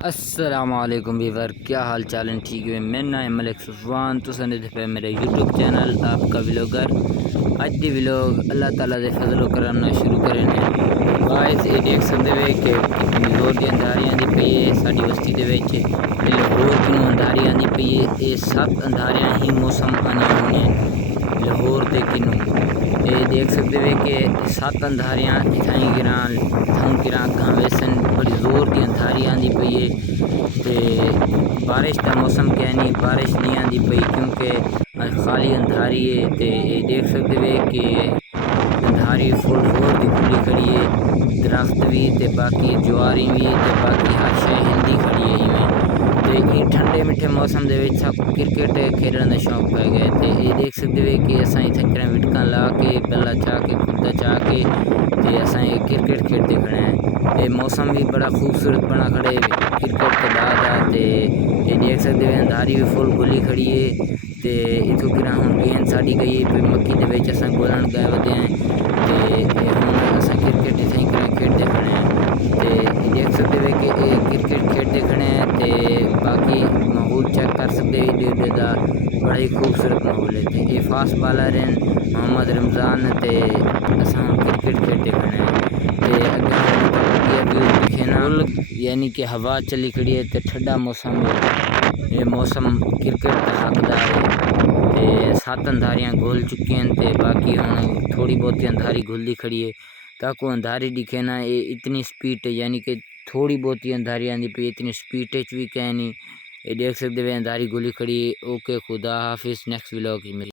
अस्सलामुअलैकुम वीवर, क्या हाल चाल है? ठीक है, मैं नाम है मलिक सफ़वान। तो सन पे मेरा यूट्यूब चैनल आपका व्लॉगर। अज दी व्लॉग अल्लाह ताला दे फजलो करम ना शुरू करें। गाइस ये देख सकते हो कि कितनी जोर दी अंधारी आंदी पई है साडी बस्ती दे विच। ते लाहौर किनू अंधारी आंदी पई है। ये 7 अंधारियां ही मौसम आनी होनी लाहौर दे किनू। ये देख सकते हो कि 7 अंधारियां इथाई गिरां थम गिरां अखां वेसन बड़ी जोर दी अंधारी आंदी पई है। ते बारिश का मौसम क्या नहीं, बारिश नहीं आती पई क्योंकि खाली अंधारी है। तो ये देख सकते हो कि अंधारी फुल जोर की खुली खड़ी है। दरख्त भी ते बाकी ज्वारी भी ते बाकी हर शय हिलदी खड़ी है इवें। तो ये ठंडे मिठे मौसम के सब क्रिकेट खेलने का शौक पै गए। तो ये देख सकते हो कि असा इतना विटका ला के बल्ला चाह के खुदा चाह के ते असा क्रिकेट खेलते खड़े हैं। ये मौसम भी बड़ा खूबसूरत बना खड़े क्रिकेट के बाद आते। ये देख सकते हो अंधारी भी फुल खुली खड़ी है। तो इतों गिरा हम गेंद साड़ी गई है मक्की के असा गोलन गए वधे हैं। तो हम असा क्रिकेट इतने गिरा खेलते खड़े हैं। तो देख सकते हो कि ये क्रिकेट खेलते खड़े हैं। तो बाकी माहौल चेक कर सकते एडे का बड़ा ही खूबसूरत माहौल है। तो ये फास्ट बॉलर हैं मोहम्मद रमज़ान। तो असा क्रिकेट खेलते खड़े हैं। तो अगर व्यू यानी कि हवा चली खड़ी है तो ठंडा मौसम है। ये मौसम क्रिकेट का हकदार है। तो 7 अंधारियां घुल चुकी हैं। तो बाकी हम थोड़ी बहुत अंधारी घुलती खड़ी है ताकि अंधारी दिखे ना। ये इतनी स्पीड है यानी कि थोड़ी बहुत ही अंधारी आंदी पई इतनी स्पीड भी कह नहीं। ये देख सकते हो अंधारी घुली खड़ी है। ओके, खुदा हाफिज़। नेक्स्ट व्लॉग मेरी।